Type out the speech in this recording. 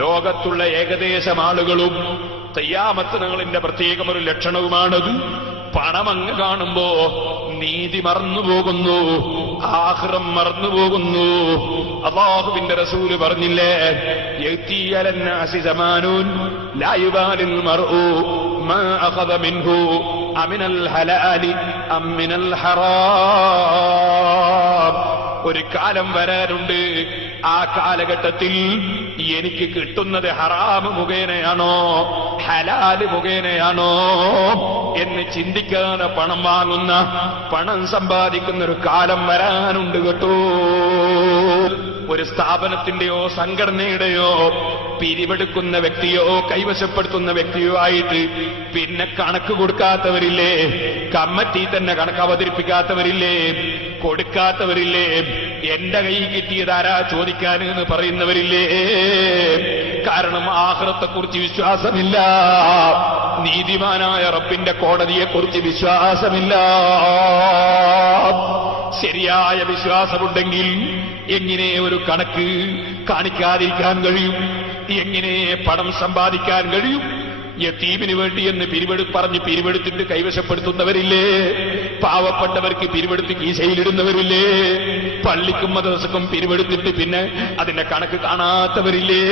ലോകത്തുള്ള ഏകദേശം ആളുകളും ഖിയാമത്ത് നാളിന്റെ പ്രത്യേകമൊരു ലക്ഷണവുമാണത്. പണമങ്ങ് കാണുമ്പോ നീതി മറന്നുപോകുന്നു, ആഖിറം മറന്നുപോകുന്നു. അല്ലാഹുവിന്റെ റസൂല് പറഞ്ഞില്ലേ, യഅതി അലന്നാസി സമാനുൻ ലാ യുബാലിൽ മർഉ മാ അഖദ മിൻഹു അമിനൽ ഹലാലി അം മിനൽ ഹറാം. ഒരു കാലം വരാനുണ്ട്, ആ കാലഘട്ടത്തിൽ എനിക്ക് കിട്ടുന്നത് ഹറാമ് മുഖേനയാണോ ഹലാല് മുഖേനയാണോ എന്ന് ചിന്തിക്കാതെ പണം വാങ്ങുന്ന, പണം സമ്പാദിക്കുന്ന ഒരു കാലം വരാനുണ്ട് കേട്ടോ. ഒരു സ്ഥാപനത്തിന്റെയോ സംഘടനയുടെയോ പിരിവെടുക്കുന്ന വ്യക്തിയോ കൈവശപ്പെടുത്തുന്ന വ്യക്തിയോ ആയിട്ട് പിന്നെ കണക്ക് കൊടുക്കാത്തവരില്ലേ, കമ്മിറ്റി തന്നെ കണക്ക് അവതരിപ്പിക്കാത്തവരില്ലേ, കൊടുക്കാത്തവരില്ലേ, എന്റെ കൈ കിട്ടിയതാരാ ചോദിക്കാൻ എന്ന് പറയുന്നവരില്ലേ. കാരണം ആഖിറത്തെക്കുറിച്ച് വിശ്വാസമില്ല, നീതിമാനായ റബ്ബിന്റെ കോടതിയെക്കുറിച്ച് വിശ്വാസമില്ല. ശരിയായ വിശ്വാസമുണ്ടെങ്കിൽ എങ്ങനെ ഒരു കണക്ക് കാണിക്കാതിരിക്കാൻ കഴിയും? എങ്ങനെ പണം സമ്പാദിക്കാൻ കഴിയും? യതീമിന് വേണ്ടി എന്ന് പറഞ്ഞ് പിരിവെടുത്തിട്ട് കൈവശപ്പെടുത്തുന്നവരില്ലേ, പാവപ്പെട്ടവർക്ക് പിരിവെടുത്ത് കീശയിലിടുന്നവരില്ലേ, പള്ളിക്കും മദ്രസക്കും പിരിവെടുത്തിട്ട് പിന്നെ അതിന്റെ കണക്ക് കാണാത്തവരില്ലേ.